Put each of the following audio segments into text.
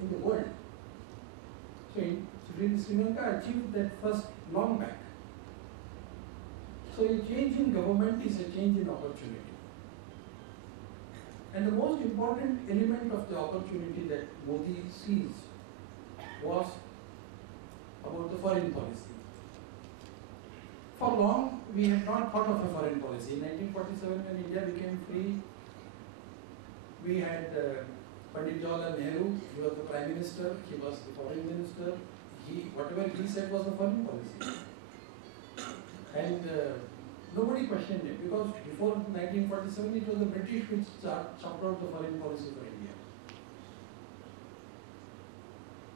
in the world. So Sri Lanka achieved that first long back. So a change in government is a change in opportunity. And the most important element of the opportunity that Modi seized was about the foreign policy. For long, we had not thought of a foreign policy. In 1947, when India became free, we had Pandit Jawaharlal Nehru. He was the Prime Minister, he was the Foreign Minister. Whatever he said was a foreign policy. And nobody questioned it, because before 1947 it was the British which chopped out the foreign policy for India.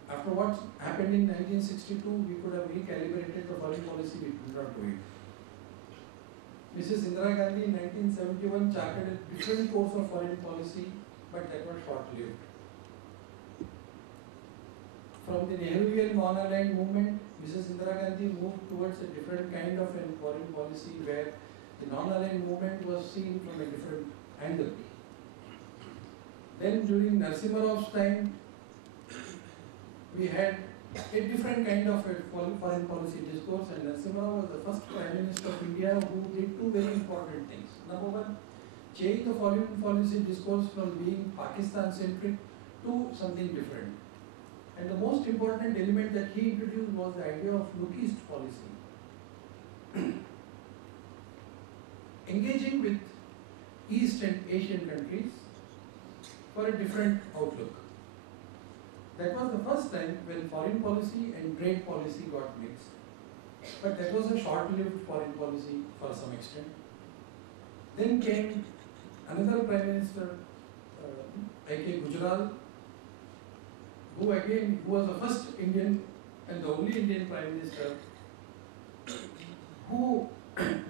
After what happened in 1962, we could have recalibrated the foreign policy, we could not do it. Mrs. Indira Gandhi in 1971 charted a different course of foreign policy, but that was short-lived. From the Nehruvian non-aligned movement, Mrs. Indira Gandhi moved towards a different kind of a foreign policy where the non-aligned movement was seen from a different angle. Then during Narasimha Rao's time, we had a different kind of a foreign policy discourse, and Narasimha Rao was the first Prime Minister of India who did two very important things. Number one, change the foreign policy discourse from being Pakistan-centric to something different. And the most important element that he introduced was the idea of Look East policy. Engaging with East and Asian countries for a different outlook. That was the first time when foreign policy and trade policy got mixed. But that was a short-lived foreign policy for some extent. Then came another Prime Minister, A.K. Gujral, who was the first Indian and the only Indian Prime Minister who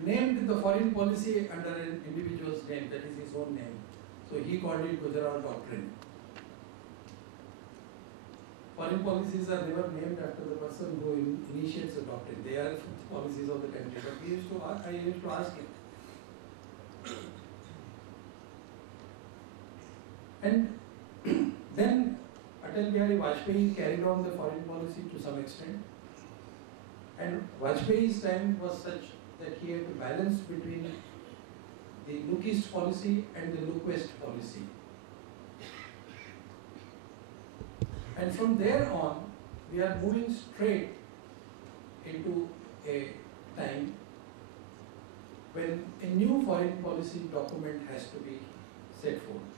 named the foreign policy under an individual's name, that is his own name. So he called it Gujarat Doctrine. Foreign policies are never named after the person who initiates the doctrine. They are policies of the country. But I used to ask him. And then Atal Bihari Vajpayee carried on the foreign policy to some extent. And Vajpayee's time was such that he had to balance between the Look East policy and the Look West policy. And from there on, we are moving straight into a time when a new foreign policy document has to be set forth.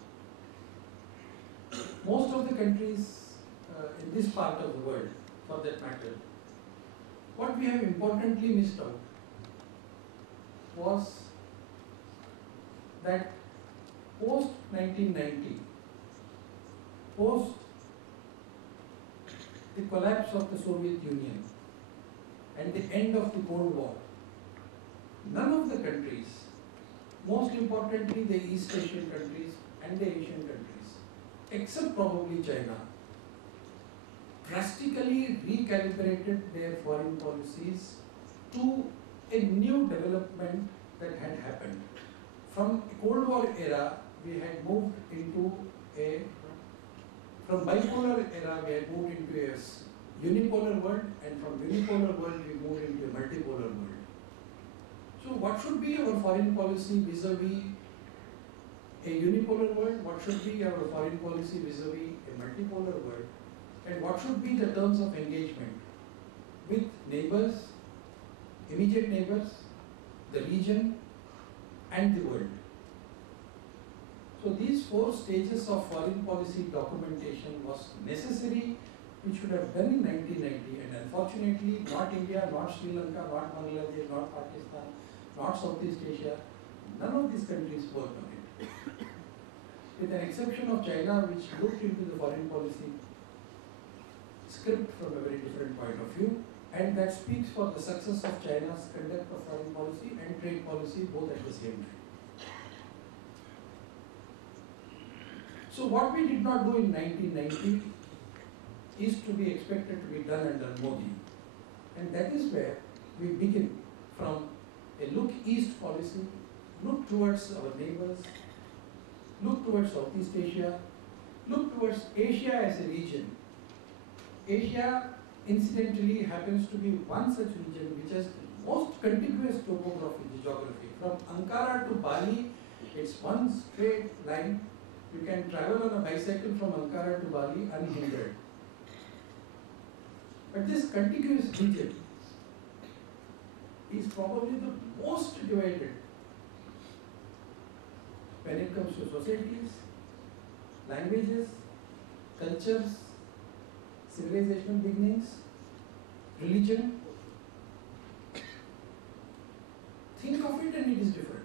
Most of the countries in this part of the world, for that matter, what we have importantly missed out was that post 1990, post the collapse of the Soviet Union and the end of the Cold War, none of the countries, most importantly the East Asian countries and the Asian countries, except probably China, drastically recalibrated their foreign policies to a new development that had happened. From Cold War era, we had moved into from bipolar era, we had moved into a unipolar world, and from unipolar world, we moved into a multipolar world. So what should be our foreign policy vis-a-vis a unipolar world? What should be our foreign policy vis-a-vis a multipolar world? And what should be the terms of engagement with neighbors, immediate neighbors, the region, and the world? So these four stages of foreign policy documentation was necessary, which should have done in 1990, and unfortunately not India, not Sri Lanka, not Bangladesh, not Pakistan, not Southeast Asia, none of these countries worked on it. With an exception of China, which looked into the foreign policy script from a very different point of view, and that speaks for the success of China's conduct of foreign policy and trade policy both at the same time. So what we did not do in 1990 is to be expected to be done under Modi. And that is where we begin from a look east policy, look towards our neighbors, look towards Southeast Asia, look towards Asia as a region, Asia, incidentally, happens to be one such region which has the most contiguous topography, geography. From Ankara to Bali, it's one straight line. You can travel on a bicycle from Ankara to Bali unhindered. But this contiguous region is probably the most divided when it comes to societies, languages, cultures, civilizational beginnings, religion. Think of it and it is different.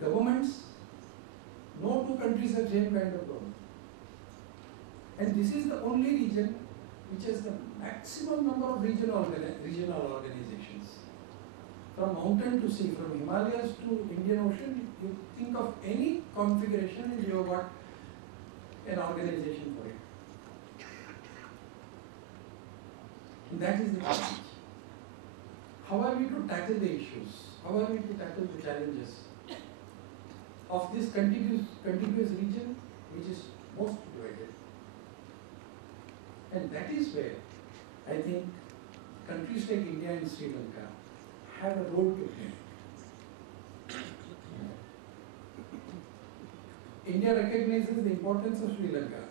Governments, no two countries have same kind of government. And this is the only region which has the maximum number of regional organizations. From mountain to sea, from Himalayas to Indian Ocean, you think of any configuration and you have got an organization for it. And that is the challenge. How are we to tackle the issues? How are we to tackle the challenges of this contiguous region which is most divided? And that is where I think countries like India and Sri Lanka have a role to play. India recognizes the importance of Sri Lanka.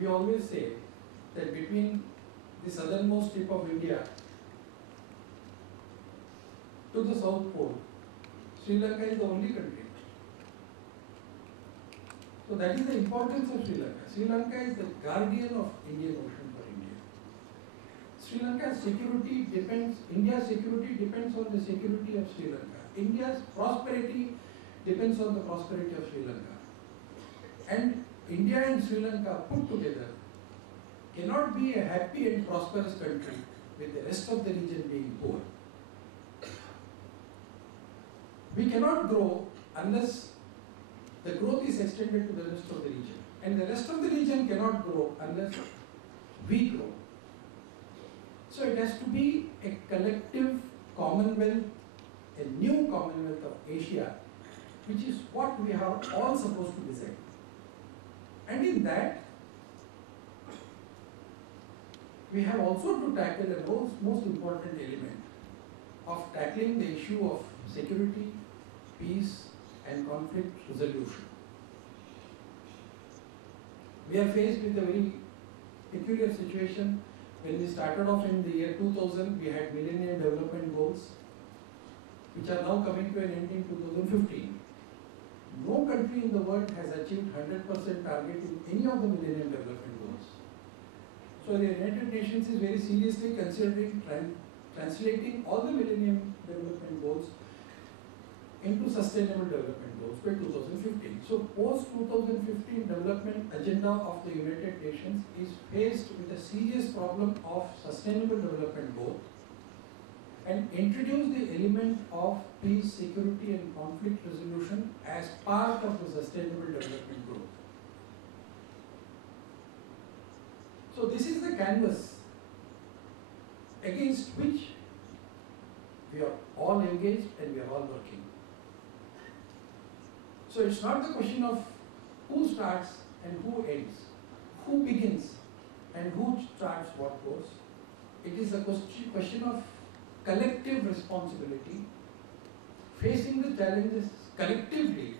We always say that between the southernmost tip of India to the South Pole, Sri Lanka is the only country. So that is the importance of Sri Lanka. Sri Lanka is the guardian of Indian Ocean for India. Sri Lanka's security depends, India's security depends on the security of Sri Lanka. India's prosperity depends on the prosperity of Sri Lanka. And India and Sri Lanka put together cannot be a happy and prosperous country with the rest of the region being poor. We cannot grow unless the growth is extended to the rest of the region. And the rest of the region cannot grow unless we grow. So it has to be a collective Commonwealth, a new Commonwealth of Asia, which is what we are all supposed to design. And in that, we have also to tackle a most important element of tackling the issue of security, peace, and conflict resolution. We are faced with a very peculiar situation. When we started off in the year 2000, we had Millennium Development Goals, which are now coming to an end in 2015. No country in the world has achieved 100% target in any of the Millennium Development Goals. So the United Nations is very seriously considering translating all the Millennium Development Goals into Sustainable Development Goals by 2015. So post-2015 development agenda of the United Nations is faced with a serious problem of Sustainable Development Goal and introduce the element of peace, security and conflict resolution as part of the Sustainable Development Goal. So this is the canvas against which we are all engaged and we are all working. So it's not the question of who starts and who ends, who begins and who starts what goes. It is a question of collective responsibility, facing the challenges collectively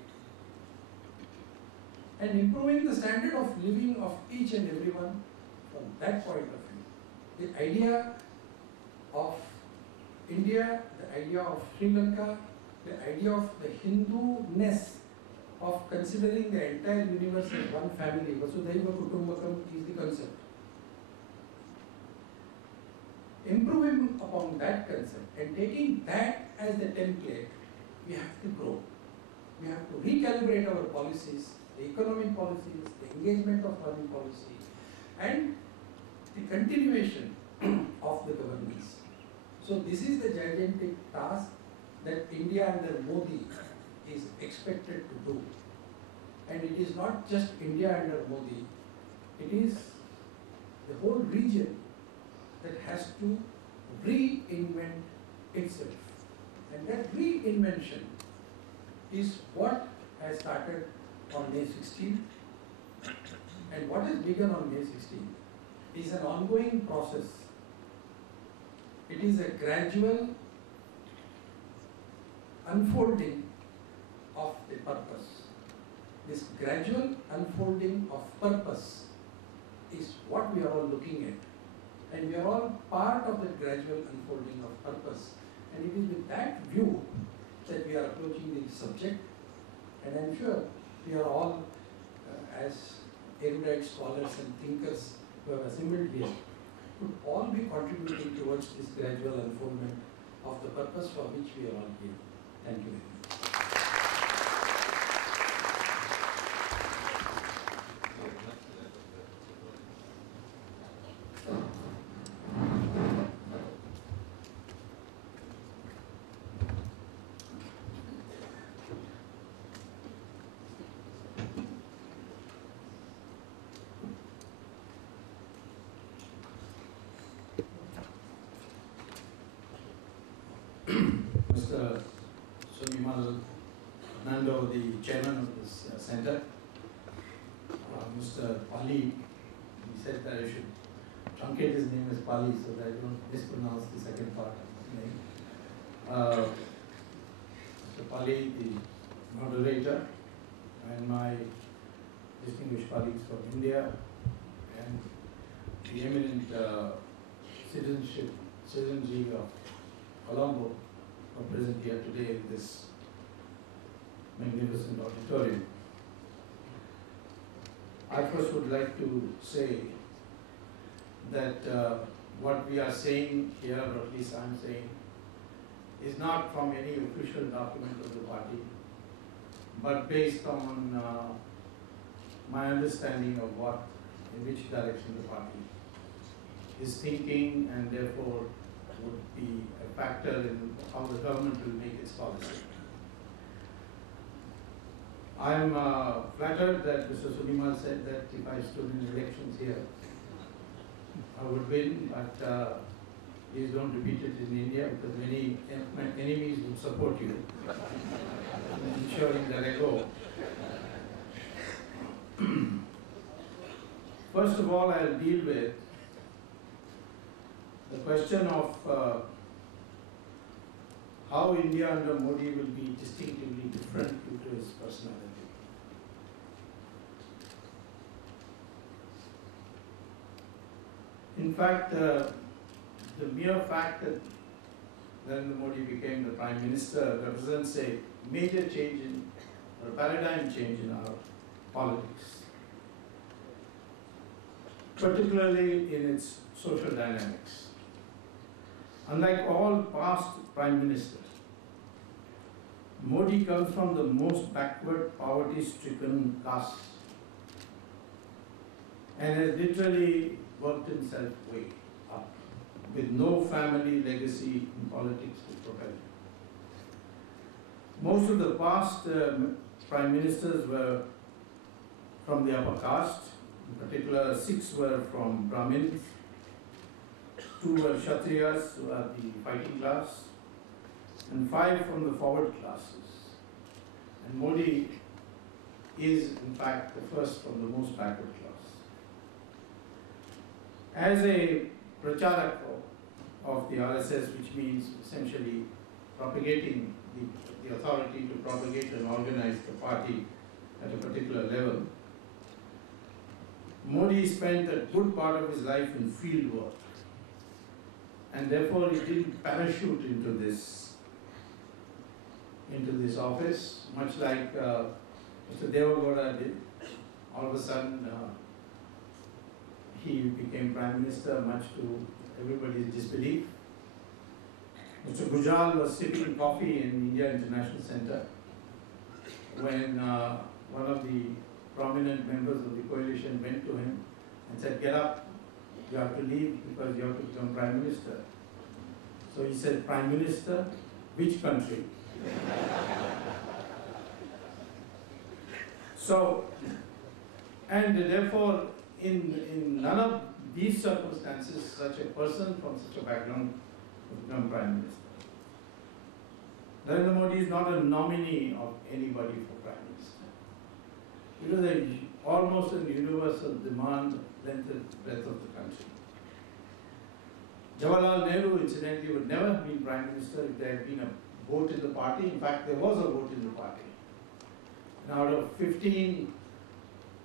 and improving the standard of living of each and everyone from that point of view. The idea of India, the idea of Sri Lanka, the idea of the Hindu-ness of considering the entire universe as one family, Vasudhaiva Kutumbakam is the concept. Improving upon that concept and taking that as the template, we have to grow. We have to recalibrate our policies, the economic policies, the engagement of foreign policy, and the continuation of the governance. So this is the gigantic task that India under Modi is expected to do. And it is not just India under Modi, it is the whole region that has to reinvent itself. And that reinvention is what has started on May 16th and what has begun on May 16th. is an ongoing process. It is a gradual unfolding of the purpose. This gradual unfolding of purpose is what we are all looking at. And we are all part of the gradual unfolding of purpose. And it is with that view that we are approaching the subject. And I am sure we are all, as erudite scholars and thinkers who have assembled here, would all be contributing towards this gradual unfoldment of the purpose for which we are all here. Thank you very much. Mr. Sunimal Nando, the chairman of this center, Mr. Pali, he said that I should truncate his name as Pali so that I don't mispronounce the second part of his name. Mr. Pali, the moderator, and my distinguished colleagues from India, and the eminent citizenry of Colombo are present here today in this magnificent auditorium. I first would like to say that what we are saying here, or at least I am saying, is not from any official document of the party, but based on my understanding of in which direction the party is thinking, and therefore would be a factor in how the government will make its policy. I am flattered that Mr. Sunimal said that if I stood in elections here, I would win, but please don't repeat it in India because many enemies would support you, ensuring that I go. First of all, I'll deal with the question of how India under Modi will be distinctively different due to his personality. In fact, the mere fact that Narendra Modi became the Prime Minister represents a major change or a paradigm change in our politics, particularly in its social dynamics. Unlike all past Prime Ministers, Modi comes from the most backward, poverty-stricken caste and has literally worked himself way up, with no family legacy in politics to propel him. Most of the past Prime Ministers were from the upper caste. In particular, 6 were from Brahmins, 2 were Kshatriyas, who are the fighting class, and 5 from the forward classes. And Modi is, in fact, the first from the most backward class. As a pracharak of the RSS, which means essentially propagating the authority to propagate and organize the party at a particular level, Modi spent a good part of his life in field work, and therefore he didn't parachute into this office, much like Mr. Devagowda did. All of a sudden, he became Prime Minister, much to everybody's disbelief. Mr. Gujral was sipping coffee in India International Center when one of the prominent members of the coalition went to him and said, "Get up, you have to leave because you have to become Prime Minister." So he said, "Prime Minister, which country?" So, and therefore, in none of these circumstances, such a person from such a background would become Prime Minister. Narendra Modi is not a nominee of anybody for Prime Minister. It was almost a universal demand, length and breadth of the country. Jawaharlal Nehru, incidentally, would never have been Prime Minister if there had been a vote in the party. In fact, there was a vote in the party. And out of 15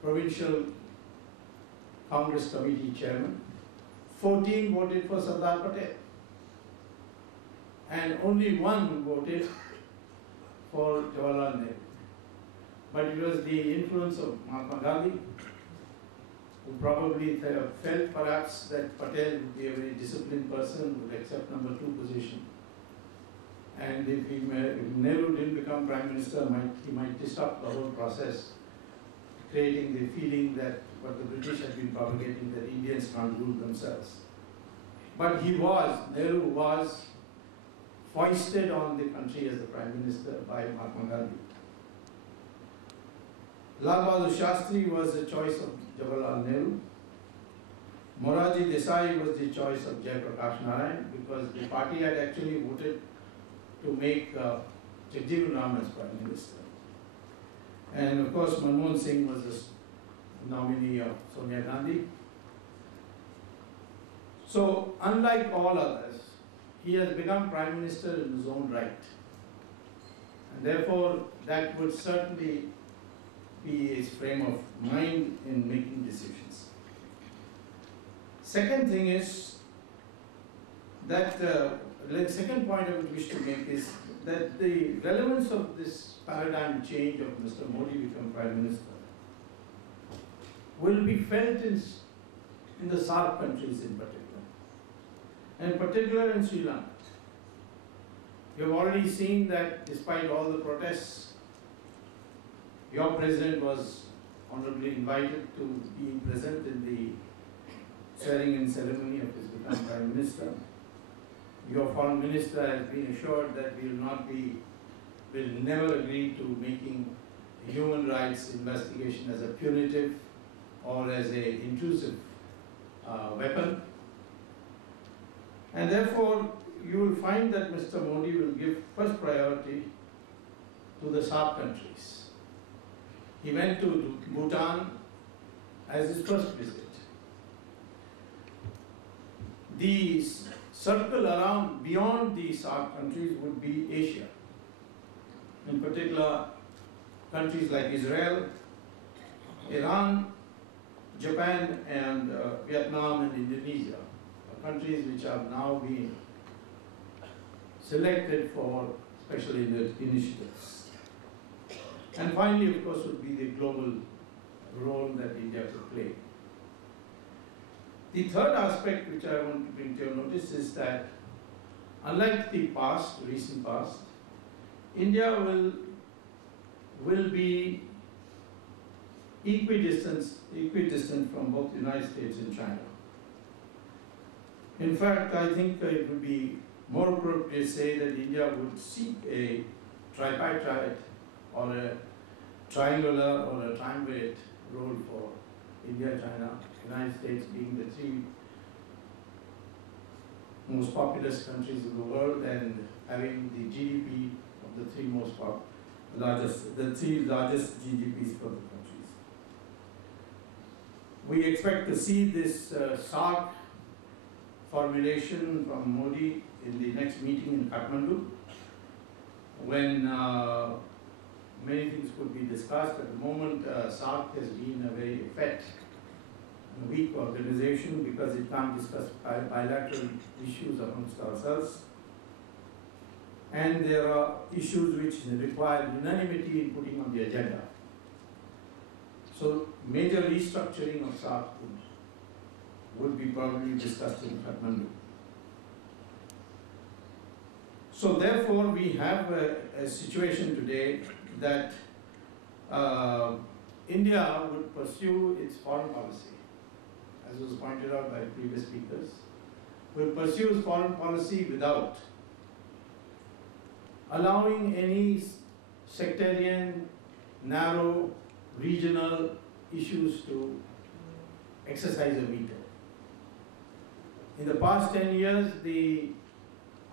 provincial Congress committee chairmen, 14 voted for Sardar Patel. And only one voted for Jawaharlal Nehru. But it was the influence of Mahatma Gandhi, who probably felt perhaps that Patel would be a very disciplined person, would accept number 2 position. And if Nehru didn't become Prime Minister, he might disrupt the whole process, creating the feeling that what the British had been propagating, that Indians can't rule themselves. But Nehru was foisted on the country as the Prime Minister by Mahatma Gandhi. Lal Bahadur Shastri was the choice of Jawaharlal Nehru. Morarji Desai was the choice of Jayaprakash Narayan, because the party had actually voted to make Jagjeevan Ram as Prime Minister. And of course, Manmohan Singh was the nominee of Sonia Gandhi. So, unlike all others, he has become Prime Minister in his own right. And therefore, that would certainly be his frame of mind in making decisions. Second thing is that, the second point I would wish to make is that the relevance of this paradigm change of Mr. Modi become Prime Minister will be felt in the SAARC countries in particular, and in particular in Sri Lanka. We have already seen that despite all the protests, your president was honorably invited to be present in the swearing-in ceremony of his become Prime Minister. Your foreign minister has been assured that we will never agree to making human rights investigation as a punitive or as an intrusive weapon. And therefore, you will find that Mr. Modi will give first priority to the SAARC countries. He went to Bhutan as his first visit. The circle around beyond the SAARC countries would be Asia. In particular, countries like Israel, Iran, Japan, and Vietnam and Indonesia, are countries which have now been selected for special initiatives. And finally, of course, would be the global role that India could play. The third aspect which I want to bring to your notice is that, unlike the past, recent past, India will be equidistant from both the United States and China. In fact, I think it would be more appropriate to say that India would seek a tripartite or a triangular or a triumvirate role for India, China, United States being the 3 most populous countries in the world and having the GDP of the 3 largest GDPs for the countries. We expect to see this SAARC formulation from Modi in the next meeting in Kathmandu, when many things could be discussed. At the moment, SAARC has been a very effete, weak organization because it can't discuss bilateral issues amongst ourselves. And there are issues which require unanimity in putting on the agenda. So major restructuring of SAARC would be probably discussed in Kathmandu. So therefore, we have a situation today that India would pursue its foreign policy, as was pointed out by previous speakers, will pursue its foreign policy without allowing any sectarian, narrow, regional issues to exercise a veto. In the past 10 years,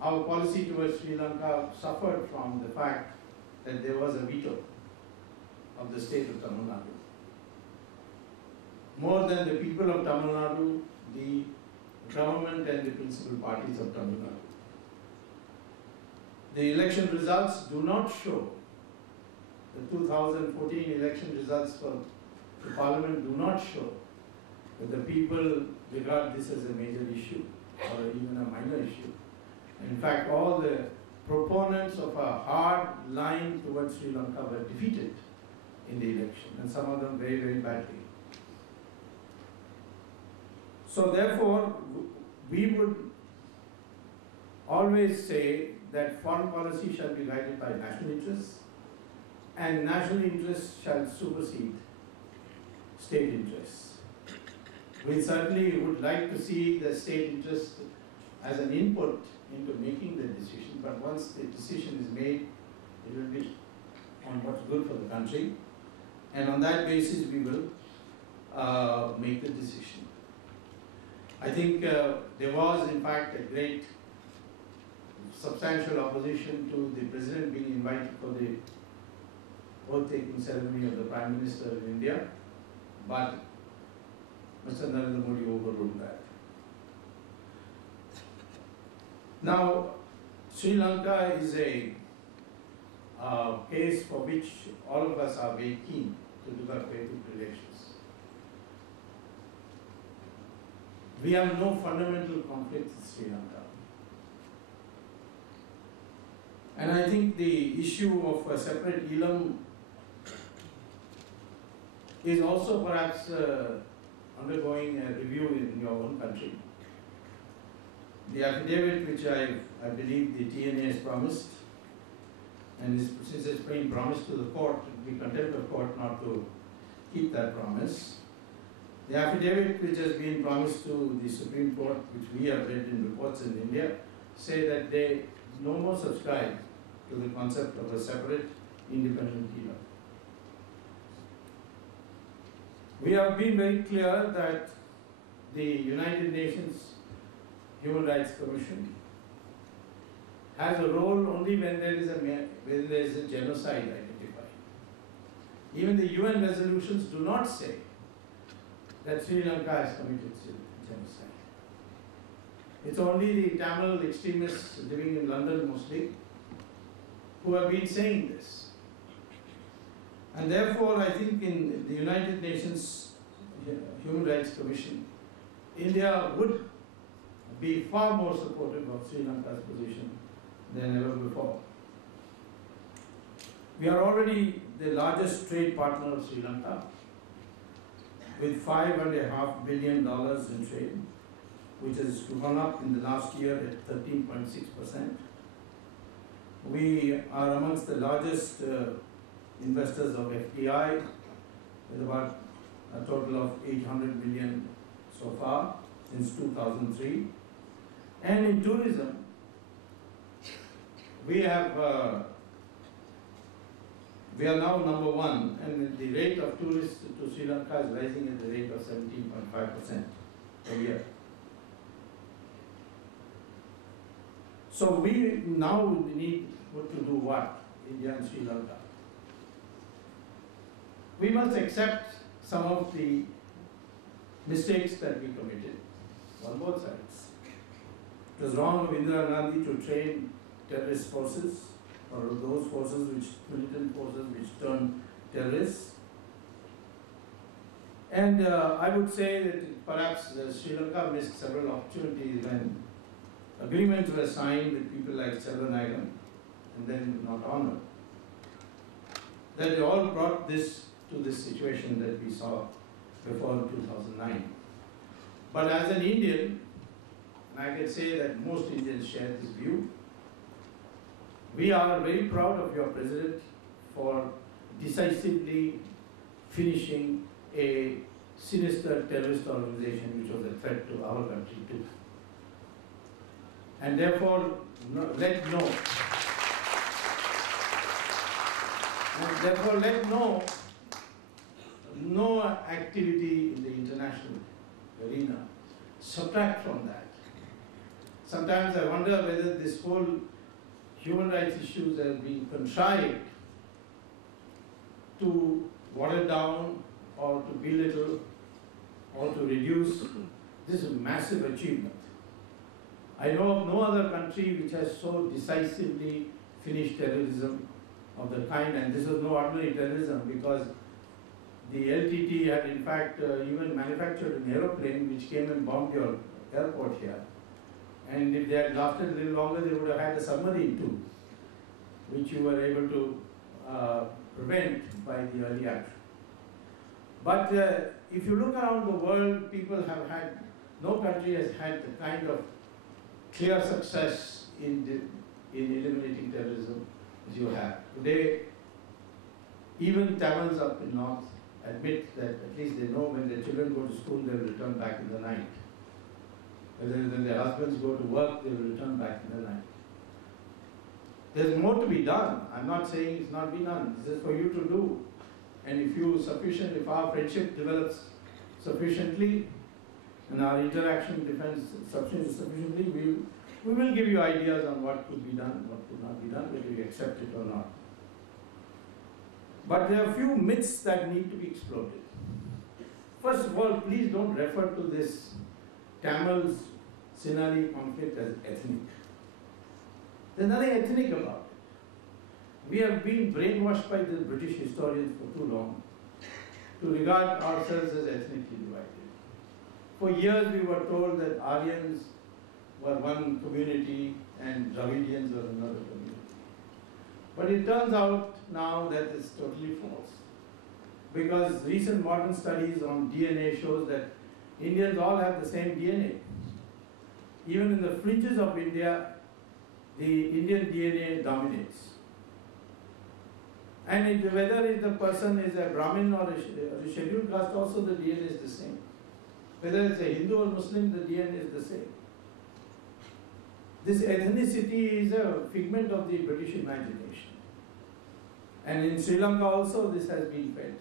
our policy towards Sri Lanka suffered from the fact that there was a veto of the state of Tamil Nadu. more than the people of Tamil Nadu, the government and the principal parties of Tamil Nadu. The election results do not show, the 2014 election results for the parliament do not show that the people regard this as a major issue or even a minor issue. In fact, all the proponents of a hard line towards Sri Lanka were defeated in the election, and some of them very, very badly. So therefore, we would always say that foreign policy shall be guided by national interests, and national interests shall supersede state interests. We certainly would like to see the state interest as an input into making the decision, but once the decision is made, it will be on what's good for the country, and on that basis we will make the decision. I think there was in fact a great substantial opposition to the president being invited for the oath-taking ceremony of the Prime Minister in India, but Mr. Narendra Modi overruled that. Now, Sri Lanka is a case for which all of us are very keen to develop very good relations. We have no fundamental conflict with Sri Lanka. And I think the issue of a separate Elam is also perhaps undergoing a review in your own country. The affidavit which I believe the TNA has promised, and since it's been promised to the court, it will be contempt of court not to keep that promise. The affidavit which has been promised to the Supreme Court, which we have read in reports in India, say that they no more subscribe to the concept of a separate independent Elam. We have been very clear that the United Nations Human Rights Commission has a role only when there is a genocide identified. Even the UN resolutions do not say that Sri Lanka has committed genocide. It's only the Tamil extremists living in London mostly who have been saying this. And therefore, I think in the United Nations Human Rights Commission, India would be far more supportive of Sri Lanka's position than ever before. We are already the largest trade partner of Sri Lanka, with $5.5 billion in trade, which has gone up in the last year at 13.6%. We are amongst the largest investors of FDI, with about a total of 800 million so far since 2003. And in tourism, we are now number one, and the rate of tourists to Sri Lanka is rising at the rate of 17.5% a year. So we now need to do what? India and Sri Lanka. We must accept some of the mistakes that we committed on both sides. It was wrong of Indira Gandhi to train terrorist forces, or those forces which, militant forces which turned terrorists. And I would say that perhaps Sri Lanka missed several opportunities when agreements were signed with people like Selvanayagam and then not honored. That they all brought this to this situation that we saw before 2009. But as an Indian, and I can say that most Indians share this view, we are very proud of your president for decisively finishing a sinister terrorist organization which was a threat to our country too. And therefore, let no activity in the international arena subtract from that. Sometimes I wonder whether this whole human rights issues have been contrived to water down or to belittle or to reduce. This is a massive achievement. I know of no other country which has so decisively finished terrorism of the kind, and this was no ordinary terrorism, because the LTT had in fact even manufactured an aeroplane which came and bombed your airport here. And if they had lasted a little longer, they would have had a submarine too, which you were able to prevent by the early action. But if you look around the world, people have had, no country has had the kind of clear success in eliminating terrorism as you have. Today, even Tamils up in north admit that at least they know when their children go to school, they will return back in the night. Whether when their husbands go to work, they will return back in the night. There's more to be done. I'm not saying it's not been done. This is for you to do. And if our friendship develops sufficiently, and our interaction depends sufficiently, we will give you ideas on what could be done, what could not be done, whether you accept it or not. But there are a few myths that need to be exploded. First of all, please don't refer to this Tamil-Sinhalese conflict as ethnic. There's nothing ethnic about it. We have been brainwashed by the British historians for too long to regard ourselves as ethnically divided. For years we were told that Aryans were one community and Dravidians were another community. But it turns out now that it's totally false. Because recent modern studies on DNA shows that Indians all have the same DNA. Even in the fringes of India, the Indian DNA dominates. And whether the person is a Brahmin or a scheduled caste, also the DNA is the same. Whether it's a Hindu or Muslim, the DNA is the same. This ethnicity is a figment of the British imagination. And in Sri Lanka also this has been felt.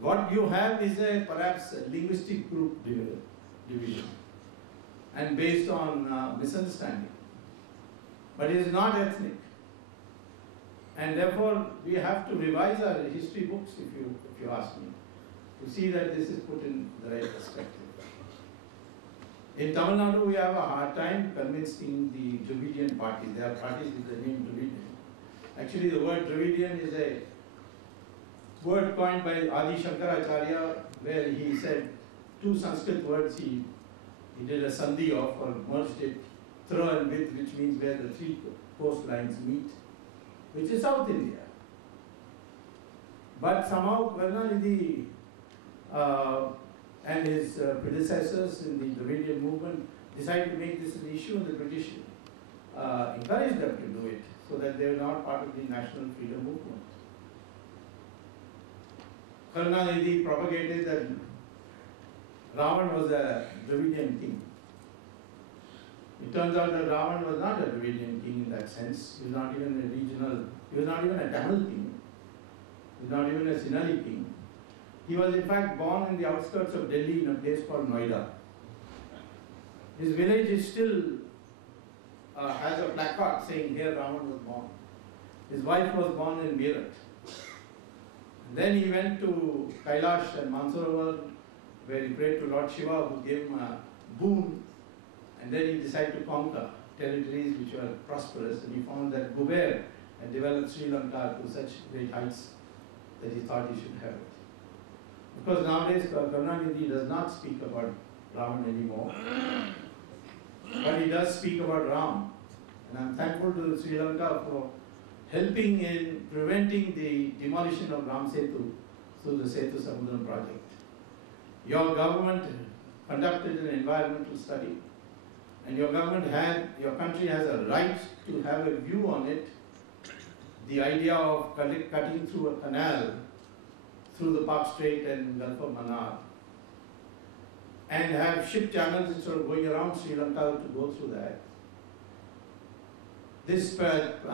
What you have is perhaps a linguistic group division, and based on misunderstanding. But it is not ethnic. And therefore we have to revise our history books, if you ask me, to see that this is put in the right perspective. In Tamil Nadu, we have a hard time convincing the Dravidian parties. There are parties with the name Dravidian. Actually, the word Dravidian is a word coined by Adi Shankaracharya, where he said two Sanskrit words he did a sandhi of, or merged it, thra and with, which means where the three coastlines meet, which is South India. But somehow Karunanidhi and his predecessors in the Dravidian movement decided to make this an issue, and the British encouraged them to do it, so that they were not part of the national freedom movement. Karunanidhi propagated that Ravan was a Dravidian king. It turns out that Ravan was not a Dravidian king in that sense. He was not even a regional, he was not even a Tamil king. He was not even a Sinhalese king. He was in fact born in the outskirts of Delhi in a place called Noida. His village is still has a placard saying here Ravan was born. His wife was born in Meerut. Then he went to Kailash and Mansarovar, where he prayed to Lord Shiva, who gave him a boon, and then he decided to conquer territories which were prosperous, and he found that Kuber had developed Sri Lanka to such great heights that he thought he should have it. Because nowadays Karunanidhi does not speak about Ravan anymore, but he does speak about Ram. And I'm thankful to Sri Lanka for helping in preventing the demolition of Ram Setu through the Setu Samudram project. Your government conducted an environmental study, and your country has a right to have a view on it. The idea of cutting through a canal through the Park Strait and Gulf of Mannar, and have ship channels instead of going around Sri Lanka to go through that. This project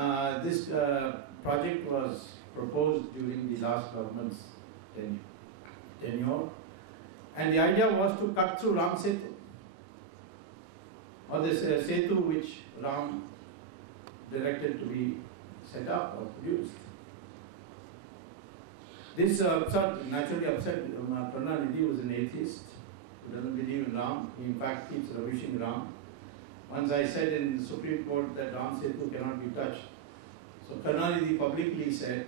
was proposed during the last government's tenure, and the idea was to cut through Ram Setu, or this Setu which Ram directed to be set up or produced. This naturally upset Karunanidhi, was an atheist, who doesn't believe in Ram. He in fact keeps rubbishing Ram. Once I said in the Supreme Court that Ram Setu cannot be touched. So Karunanidhi publicly said,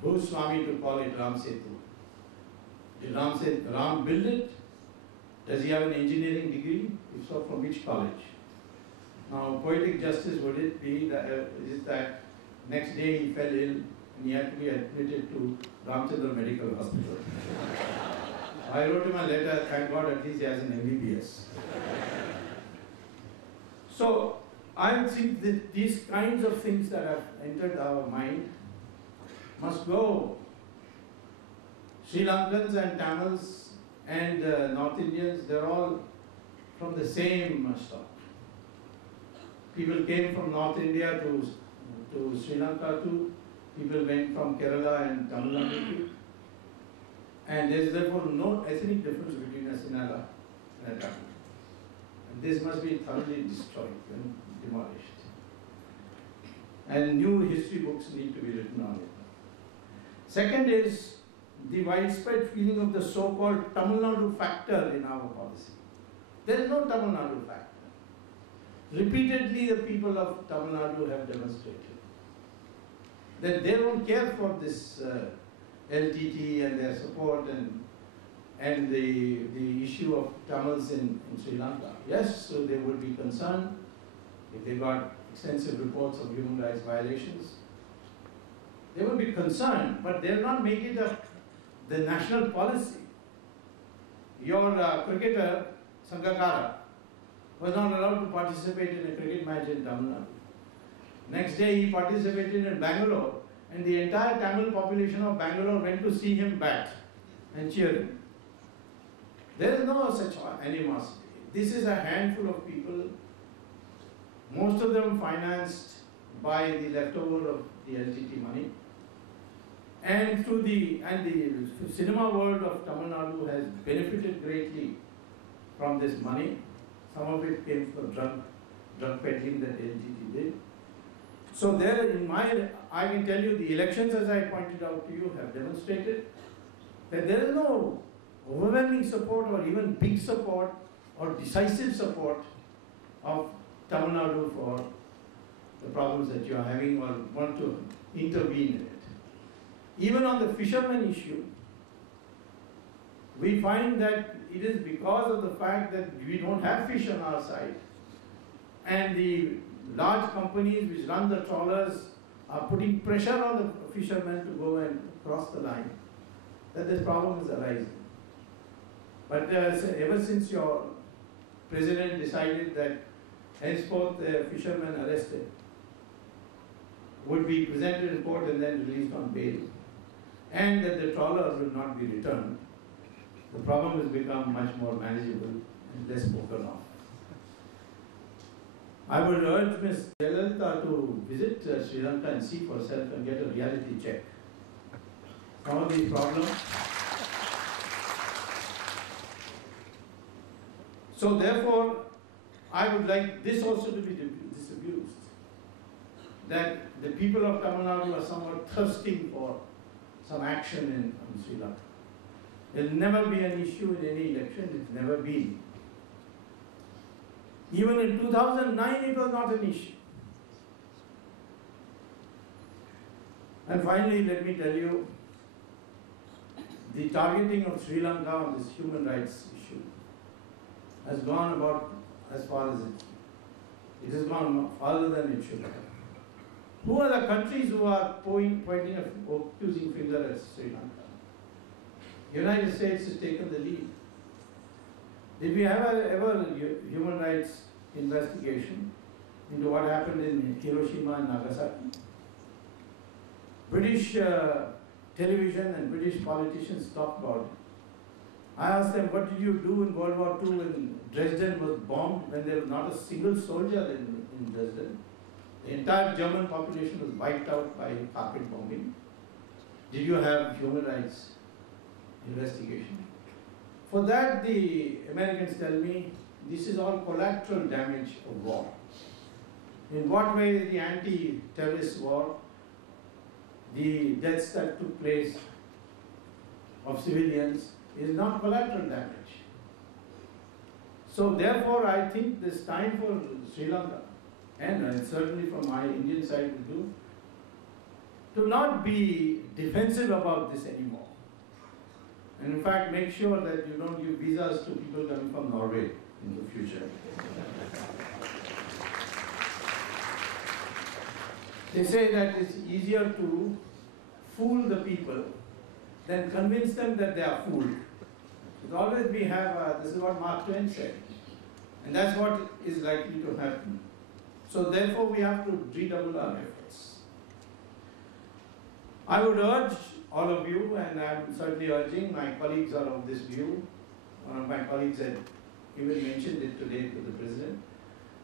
who's Swami to call it Ram Setu? Did Ram build it? Does he have an engineering degree? If so, from which college? Now, poetic justice would it be that, is that next day he fell ill and he had to be admitted to Ramchandra Medical Hospital. I wrote him a letter, thank God at least he has an MBBS. So, I think that these kinds of things that have entered our mind must go. Sri Lankans and Tamils and North Indians, they're all from the same stock. People came from North India to Sri Lanka too. People went from Kerala and Tamil Nadu too. And there is therefore no ethnic difference between a Sinhala and a Tamil. And this must be thoroughly destroyed and demolished. And new history books need to be written on it. Second is the widespread feeling of the so-called Tamil Nadu factor in our policy. There is no Tamil Nadu factor. Repeatedly the people of Tamil Nadu have demonstrated that they don't care for this LTT and their support and the issue of Tamils in Sri Lanka. Yes, so they would be concerned if they got extensive reports of human rights violations. They would be concerned, but they'll not make it the national policy. Your cricketer, Sangakkara, was not allowed to participate in a cricket match in Tamil Nadu. Next day he participated in Bangalore, and the entire Tamil population of Bangalore went to see him bat and cheer him. There is no such animosity. This is a handful of people, most of them financed by the leftover of the LTT money. And the cinema world of Tamil Nadu has benefited greatly from this money. Some of it came from drug peddling that LTT did. So there, I can tell you the elections, as I pointed out to you, have demonstrated that there is no overwhelming support or even big support or decisive support of Tamil Nadu for the problems that you are having or want to intervene in it. Even on the fishermen issue, we find that it is because of the fact that we don't have fish on our side, and the large companies which run the trawlers are putting pressure on the fishermen to go and cross the line, that this problem is arising. But ever since your president decided that henceforth the fishermen arrested would be presented in court and then released on bail, and that the trawler will not be returned, the problem has become much more manageable and less spoken of. I would urge Ms. Jayalalitha to visit Sri Lanka and see for herself and get a reality check. Some of these problems. So therefore, I would like this also to be disabused, that the people of Tamil Nadu are somewhat thirsting for some action in Sri Lanka. There will never be an issue in any election, it's never been. Even in 2009 it was not an issue. And finally, let me tell you, the targeting of Sri Lanka on this human rights issue has gone about as far as it has gone farther than it should have. Who are the countries who are pointing a accusing finger at Sri Lanka? The United States has taken the lead. Did we have ever human rights investigation into what happened in Hiroshima and Nagasaki? British television and British politicians talked about it. I asked them, what did you do in World War II when Dresden was bombed, when there was not a single soldier in Dresden? The entire German population was wiped out by carpet bombing. Did you have human rights investigation? For that, the Americans tell me, this is all collateral damage of war. In what way is the anti-terrorist war, the deaths that took place of civilians is not collateral damage. So therefore, I think this time for Sri Lanka, and certainly from my Indian side to not be defensive about this anymore. And in fact, make sure that you don't give visas to people coming from Norway in the future. They say that it's easier to fool the people than convince them that they are fooled. Because always we have, this is what Mark Twain said, and that's what is likely to happen. So therefore we have to redouble our efforts. I would urge all of you, and I'm certainly urging, my colleagues are of this view, one of my colleagues had even mentioned it today to the President,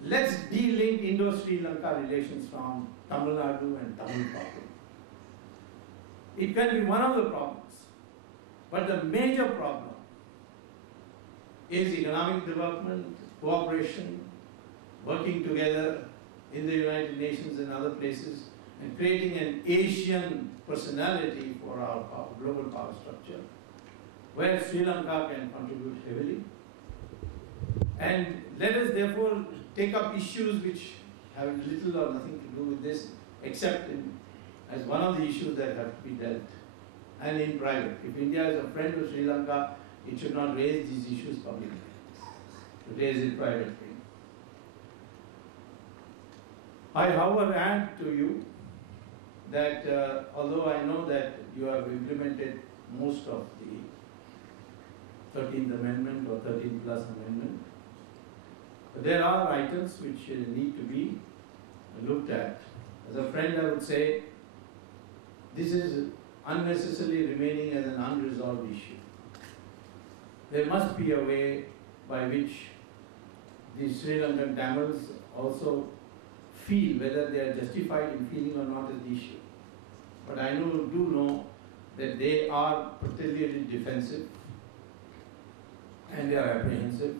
let's de-link Indo-Sri Lanka relations from Tamil Nadu and Tamil problem. It can be one of the problems, but the major problem is economic development, cooperation, working together in the United Nations and other places, and creating an Asian personality for our global power structure, where Sri Lanka can contribute heavily. And let us therefore take up issues which have little or nothing to do with this, except as one of the issues that have to be dealt, and in private. If India is a friend of Sri Lanka, it should not raise these issues publicly, to raise it privately. I, however, add to you that although I know that you have implemented most of the 13th Amendment or 13th plus amendment, there are items which need to be looked at. As a friend, I would say this is unnecessarily remaining as an unresolved issue. There must be a way by which the Sri Lankan Tamils also feel whether they are justified in feeling or not as the issue. But I do know that they are particularly defensive and they are apprehensive.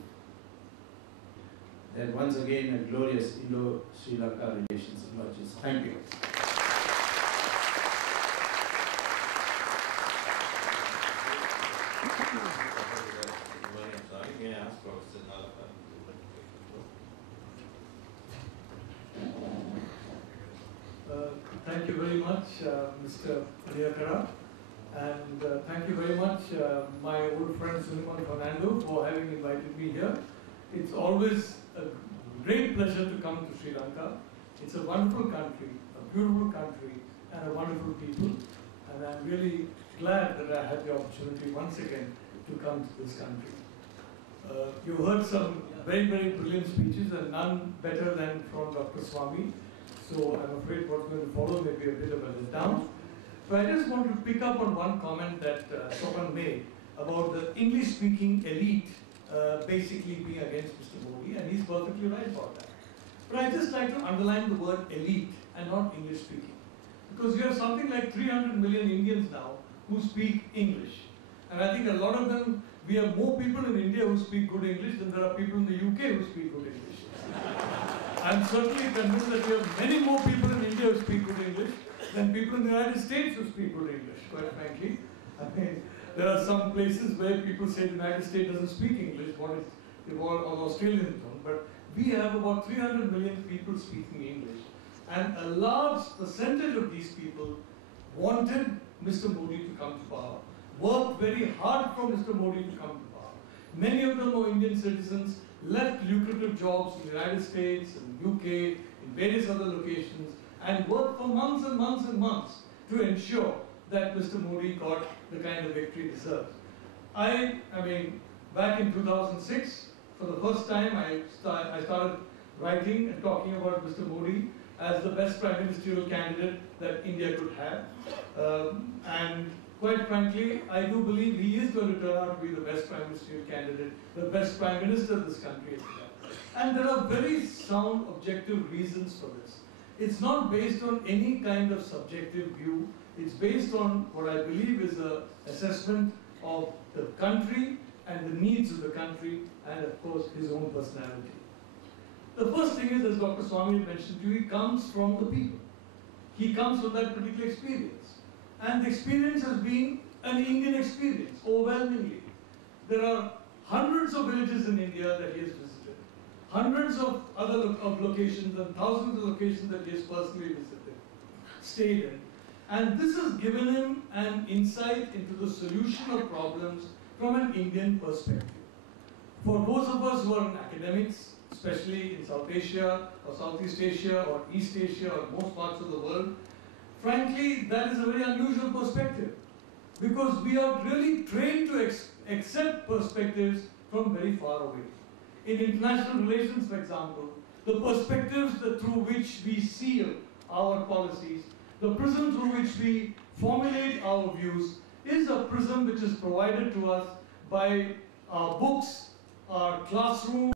That once again a glorious Indo-Sri Lanka relations emerges. Thank you. Thank you very much, Mr. Adiyakara, and thank you very much, my old friend Suleiman Fernando, for having invited me here. It's always a great pleasure to come to Sri Lanka. It's a wonderful country, a beautiful country, and a wonderful people. And I'm really glad that I had the opportunity once again to come to this country. You heard some very, very brilliant speeches, and none better than from Dr. Swami. So I'm afraid what's going to follow may be a bit of a letdown. But I just want to pick up on one comment that Sopan made about the English-speaking elite basically being against Mr. Modi, and he's perfectly right about that. But I'd just like to underline the word elite and not English-speaking. Because you have something like 300 million Indians now who speak English. And I think a lot of them, we have more people in India who speak good English than there are people in the UK who speak good English. I'm certainly convinced that we have many more people in India who speak good English than people in the United States who speak good English, quite frankly. I mean, there are some places where people say the United States doesn't speak English, or Australians don't, but we have about 300 million people speaking English. And a large percentage of these people wanted Mr. Modi to come to power, worked very hard for Mr. Modi to come to power. Many of them are Indian citizens, left lucrative jobs in the United States, in the UK, in various other locations, and worked for months and months and months to ensure that Mr. Modi got the kind of victory deserved. I mean, back in 2006, for the first time, I started writing and talking about Mr. Modi as the best prime ministerial candidate that India could have. And quite frankly, I do believe he is going to turn out to be the best prime ministerial candidate, the best prime minister this country has had. And there are very sound, objective reasons for this. It's not based on any kind of subjective view. It's based on what I believe is an assessment of the country and the needs of the country, and of course his own personality. The first thing is, as Dr. Swami mentioned to you, he comes from the people. He comes from that particular experience. And the experience has been an Indian experience, overwhelmingly. There are hundreds of villages in India that he has visited, hundreds of other locations and thousands of locations that he has personally visited, stayed in. And this has given him an insight into the solution of problems from an Indian perspective. For those of us who are in academics, especially in South Asia or Southeast Asia or East Asia or most parts of the world, frankly, that is a very unusual perspective, because we are really trained to accept perspectives from very far away. In international relations, for example, the perspectives through which we see our policies, the prism through which we formulate our views, is a prism which is provided to us by our books, our classroom,